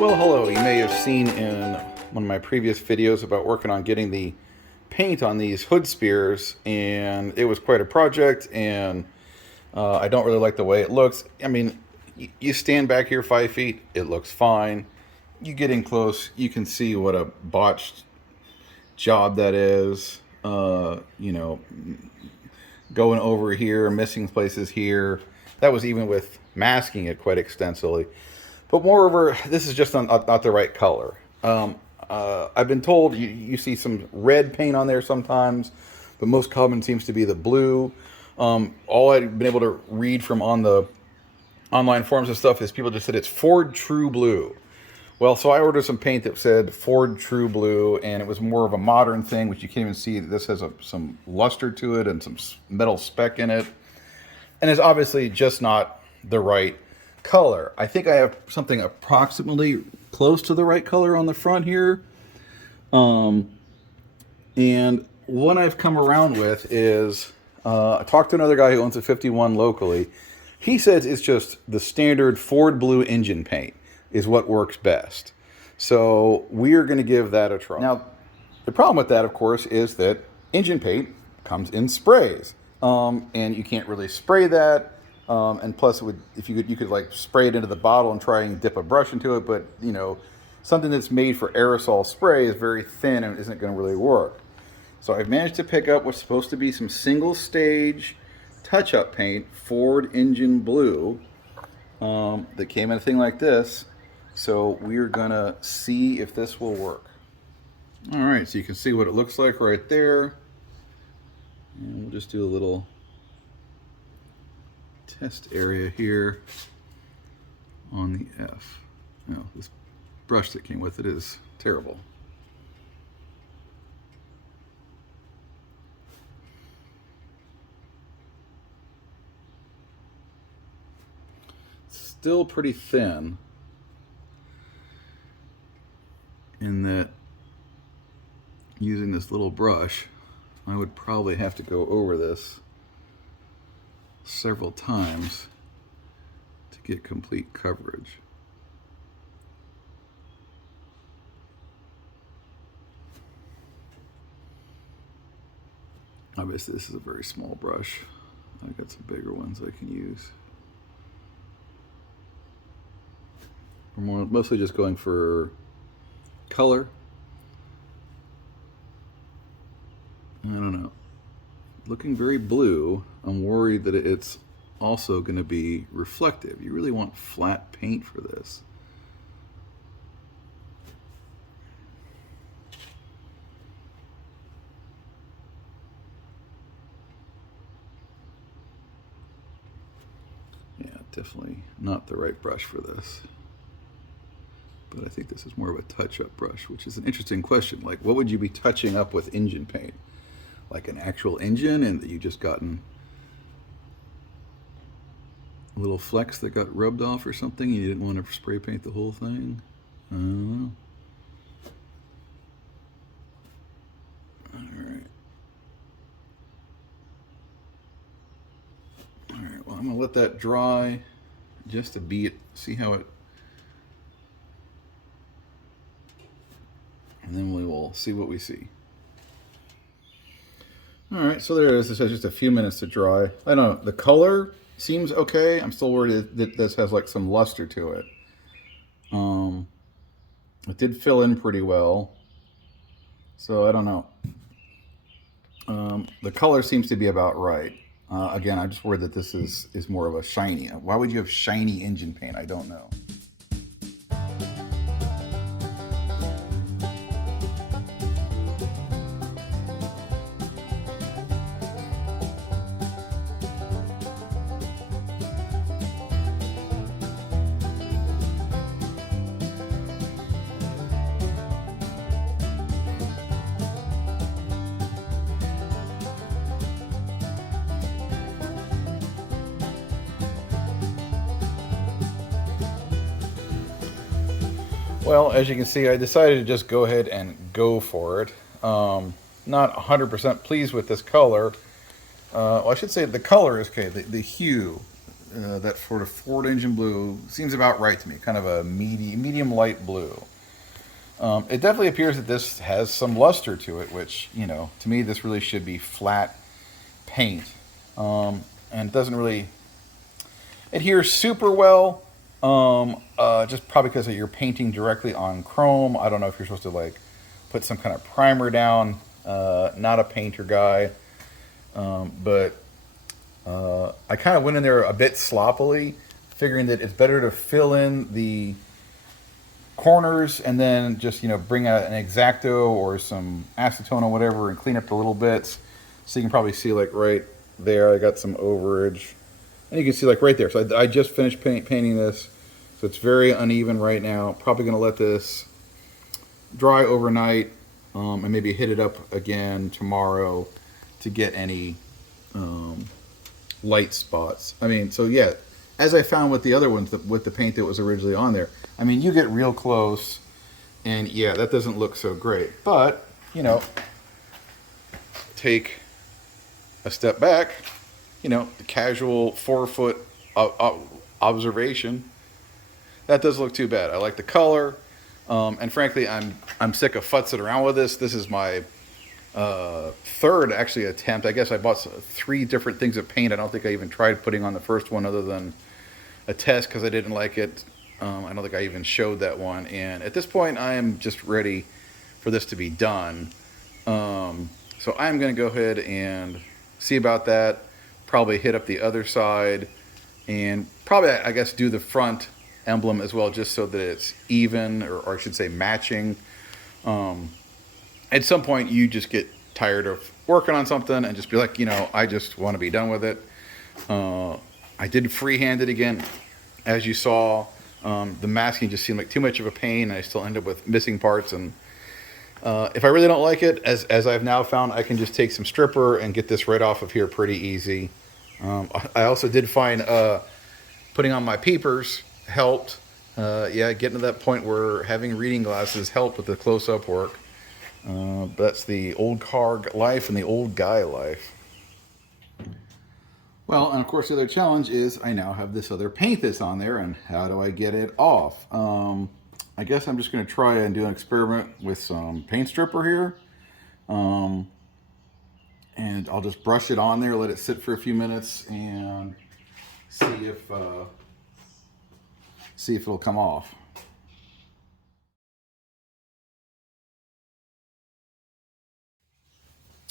Well, hello. You may have seen in one of my previous videos about working on getting the paint on these hood spears, and it was quite a project, and I don't really like the way it looks. I mean, you stand back here 5 feet, it looks fine. You get in close, you can see what a botched job that is. You know, going over here, missing places here. That was even with masking it quite extensively. But moreover, this is just not the right color. I've been told you see some red paint on there sometimes, but most common seems to be the blue. All I've been able to read from on the online forums and stuff is people just said it's Ford True Blue. Well, so I ordered some paint that said Ford True Blue, and it was more of a modern thing, which you can't even see. This has some luster to it and some metal speck in it. And it's obviously just not the right color. I think I have something approximately close to the right color on the front here. And what I've come around with is, I talked to another guy who owns a 51 locally. He says it's just the standard Ford Blue engine paint is what works best. So we're going to give that a try. Now, the problem with that, of course, is that engine paint comes in sprays. And you can't really spray that. And plus, it would, if you could like spray it into the bottle and try and dip a brush into it, but you know, something that's made for aerosol spray is very thin and isn't going to really work. So I've managed to pick up what's supposed to be some single stage touch-up paint, Ford Engine Blue, that came in a thing like this. So we're gonna see if this will work. All right, so you can see what it looks like right there. And we'll just do a little test area here on the F. Now, this brush that came with it is terrible. Still pretty thin in that using this little brush, I would probably have to go over this several times to get complete coverage. Obviously, this is a very small brush. I've got some bigger ones I can use. We're mostly just going for color. I don't know. Looking very blue. I'm worried that it's also going to be reflective. You really want flat paint for this. Yeah, definitely not the right brush for this. But I think this is more of a touch-up brush, which is an interesting question. Like, what would you be touching up with engine paint? Like an actual engine, and that you just gotten little flecks that got rubbed off or something, and you didn't want to spray paint the whole thing? I don't know. All right, well, I'm gonna let that dry just to see how it, and then we will see what we see. All right, so there it is. This has just a few minutes to dry. I don't know, the color seems okay. I'm still worried that this has like some luster to it. It did fill in pretty well, so I don't know. The color seems to be about right. Again, I'm just worried that this is more of a shiny. Why would you have shiny engine paint? I don't know. Well, as you can see, I decided to just go ahead and go for it. Not 100% pleased with this color. Well, I should say the color is okay. The hue that sort of Ford engine blue seems about right to me. Kind of a medium light blue. It definitely appears that this has some luster to it, which, you know, to me this really should be flat paint. And it doesn't really adheres super well. Just probably because you're painting directly on chrome. I don't know if you're supposed to like put some kind of primer down. Not a painter guy, but I kind of went in there a bit sloppily, figuring that it's better to fill in the corners and then just, you know, bring out an X-Acto or some acetone or whatever and clean up the little bits. So you can probably see like right there I got some overage. And you can see like right there. So I just finished painting this. So it's very uneven right now. Probably going to let this dry overnight and maybe hit it up again tomorrow to get any light spots. I mean, so yeah, as I found with the other ones, with the paint that was originally on there, I mean, you get real close and yeah, that doesn't look so great. But, you know, take a step back, you know, the casual 4-foot observation, that doesn't look too bad. I like the color, and frankly, I'm sick of futzing around with this. This is my third actually attempt. I guess I bought 3 different things of paint. I don't think I even tried putting on the first one other than a test because I didn't like it. I don't think I even showed that one. And at this point, I am just ready for this to be done. So I'm going to go ahead and see about that. Probably hit up the other side and probably, I guess, do the front emblem as well, just so that it's even, or I should say matching. At some point you just get tired of working on something and just be like, you know, I just want to be done with it. I did freehand it again, as you saw. The masking just seemed like too much of a pain. I still end up with missing parts, and if I really don't like it, as I've now found, I can just take some stripper and get this right off of here pretty easy. I also did find putting on my peepers helped. Yeah, getting to that point where having reading glasses helped with the close-up work. But that's the old car life and the old guy life. Well, and of course the other challenge is I now have this other paint that's on there, and how do I get it off? I guess I'm just going to try and do an experiment with some paint stripper here. And I'll just brush it on there, let it sit for a few minutes, and see if it'll come off.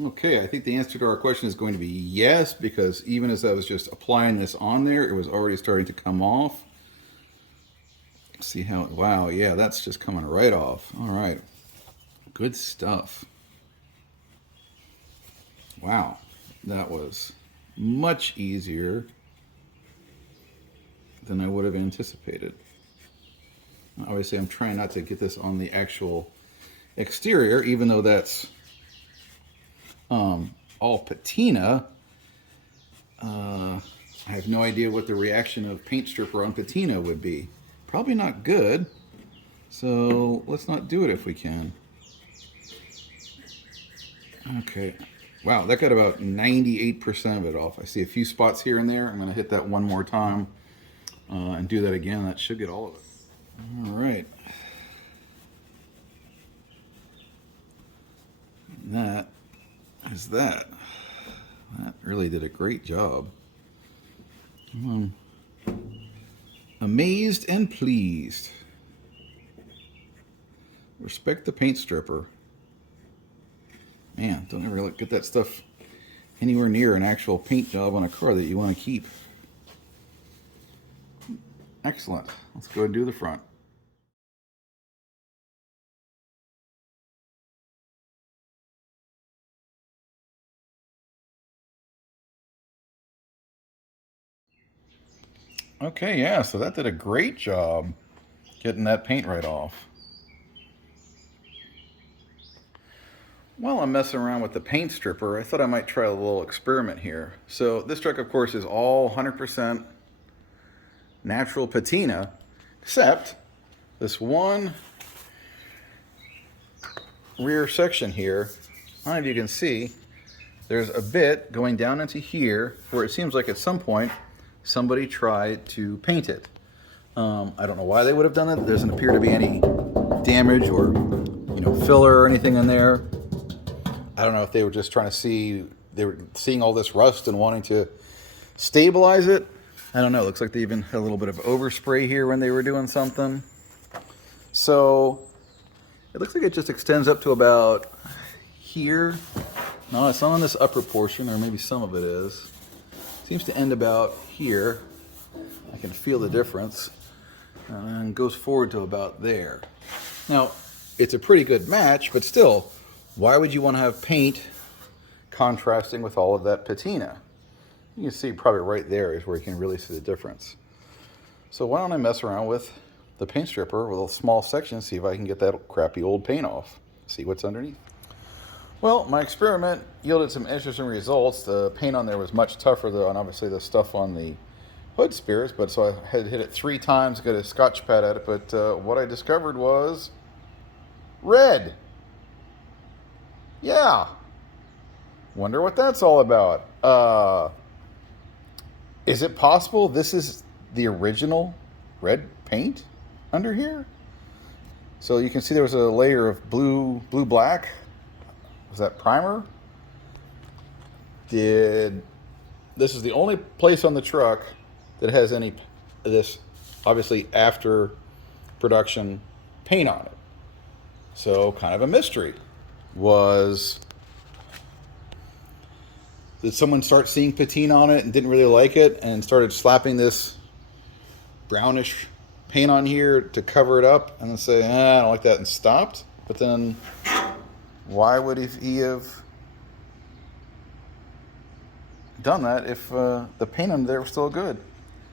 Okay, I think the answer to our question is going to be yes, because even as I was just applying this on there, it was already starting to come off. See how, wow, yeah, that's just coming right off. All right, good stuff. Wow, that was much easier than I would have anticipated. Obviously, I'm trying not to get this on the actual exterior, even though that's all patina. I have no idea what the reaction of paint stripper on patina would be. Probably not good. So let's not do it if we can. Okay. Wow, that got about 98% of it off. I see a few spots here and there. I'm going to hit that one more time and do that again. That should get all of it. All right. That is that. That really did a great job. Amazed and pleased. Respect the paint stripper. Man, don't ever get that stuff anywhere near an actual paint job on a car that you want to keep. Excellent. Let's go and do the front. Okay, yeah, so that did a great job getting that paint right off. While I'm messing around with the paint stripper, I thought I might try a little experiment here. So this truck, of course, is all 100% natural patina, except this one rear section here. I don't know if you can see, there's a bit going down into here where it seems like at some point somebody tried to paint it. I don't know why they would have done it. There doesn't appear to be any damage or, filler or anything in there. I don't know if they were just trying to see, they were seeing all this rust and wanting to stabilize it. I don't know. It looks like they even had a little bit of overspray here when they were doing something. So it looks like it just extends up to about here. No, it's not on this upper portion, or maybe some of it is. Seems to end about here. I can feel the difference. And goes forward to about there. Now, it's a pretty good match, but still, why would you want to have paint contrasting with all of that patina? You can see probably right there is where you can really see the difference. So why don't I mess around with the paint stripper with a small section, see if I can get that crappy old paint off. See what's underneath. Well, my experiment yielded some interesting results. The paint on there was much tougher than obviously the stuff on the hood spears, but so I had hit it 3 times, got a Scotch pad at it, but what I discovered was red. Yeah. Wonder what that's all about. Is it possible this is the original red paint under here? So you can see there was a layer of blue-black. Was that primer? This is the only place on the truck that has any of this, obviously, after production paint on it. So kind of a mystery. Did someone start seeing patina on it and didn't really like it and started slapping this brownish paint on here to cover it up and then say, I don't like that, and stopped? But then why would he have done that if the paint under there was still good?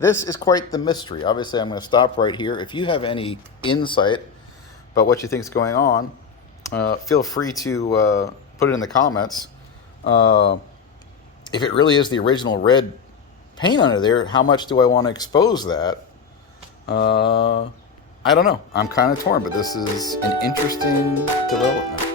This is quite the mystery. Obviously, I'm going to stop right here. If you have any insight about what you think is going on, feel free to put it in the comments. If it really is the original red paint under there, how much do I want to expose that? I don't know. I'm kind of torn, but this is an interesting development.